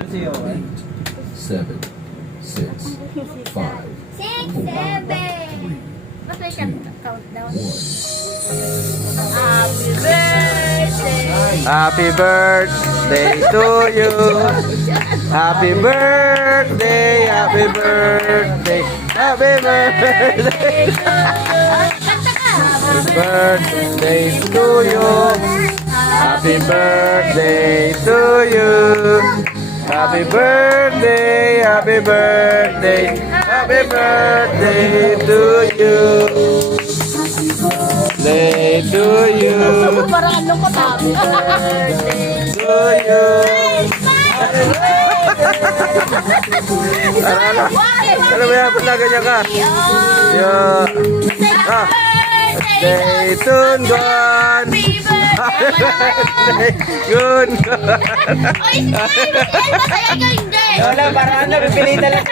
7, 6, 5, 6, 7. Basta siya countdown. 1. Happy birthday. Happy birthday to you. Happy birthday, happy birthday, happy birthday. Kanta ka. Happy birthday to you. Happy birthday to you. Happy birthday, happy birthday, happy birthday to you. Day to you, Parang ano ko tabi. to you. Ano ba yan? Ba't na ganyan ka? Yo. Ah. Day to gone. Good. Oy, smile! Masaya ka hindi! Wala, parang ano, pipilitan lang.